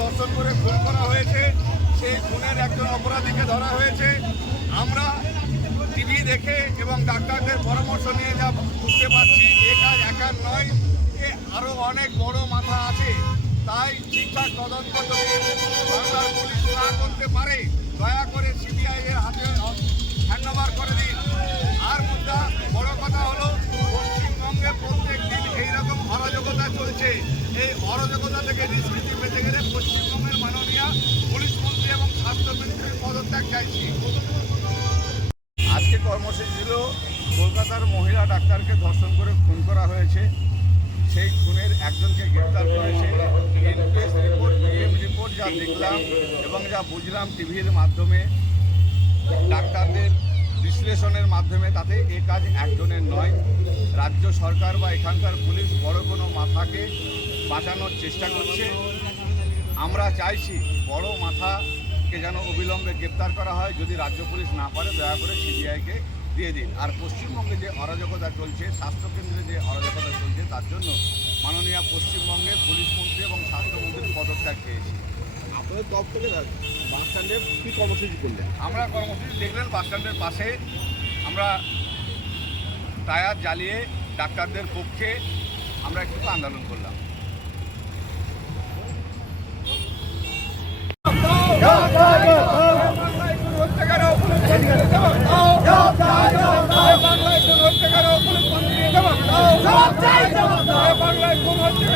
ধর্ষণ করে খুন করা হয়েছে। সেই খুনের একজন অপরাধীকে ধরা হয়েছে। আমরা টিভি দেখে এবং ডাক্তারদের পরামর্শ নিয়ে যা বুঝতে পারছি এ কাজ একার নয়। এ আরও অনেক বড় মাথা আছে। তাই ঠিকঠাক তদন্ত যদি বাংলার পুলিশ না করতে পারে, দয়া করে সিবিআই এর হাতে হ্যান্ডওভার করে দিন। আর মুদ্রা, বড় কথা হলো, পশ্চিমবঙ্গে প্রত্যেক দিন এইরকম অরাজকতা চলছে। এই অরাজকতা থেকে নিষ্কৃতি পেতে গেলে পশ্চিমবঙ্গের মাননীয় পুলিশ মন্ত্রী এবং স্বাস্থ্যমন্ত্রীর পদত্যাগ চাইছি। কর্মসূচি ছিল। কলকাতার মহিলা ডাক্তারকে ধর্ষণ করে খুন করা হয়েছে। সেই খুনের একজনকে গ্রেপ্তার করেছে। রিপোর্ট রিপোর্ট যা দেখলাম এবং যা বুঝলাম টিভির মাধ্যমে, ডাক্তারদের বিশ্লেষণের মাধ্যমে, তাতে এ কাজ একজনের নয়। রাজ্য সরকার বা এখানকার পুলিশ বড় কোনো মাথাকে বাঁচানোর চেষ্টা করছে। আমরা চাইছি বড় মাথাকে যেন অবিলম্বে গ্রেপ্তার করা হয় যদি রাজ্য পুলিশ না পারে দয়া করে সিবিআইকে দিয়ে দিন। আর পশ্চিমবঙ্গে যে অরাজকতা চলছে স্বাস্থ্যকেন্দ্রে যে অরাজকতা চলছে তার জন্য মাননীয় পশ্চিমবঙ্গের পুলিশ মন্ত্রী এবং স্বাস্থ্যমন্ত্রীর পদত্যাগ চেয়েছি। আপনাদের তরফ থেকে বাস স্ট্যান্ডে কি কর্মসূচি করলেন? আমরা কর্মসূচি দেখলেন বাস স্ট্যান্ডের পাশে আমরা টায়ার জ্বালিয়ে ডাক্তারদের পক্ষে আমরা একটু আন্দোলন করলাম। বাংলায় কোন হচ্ছে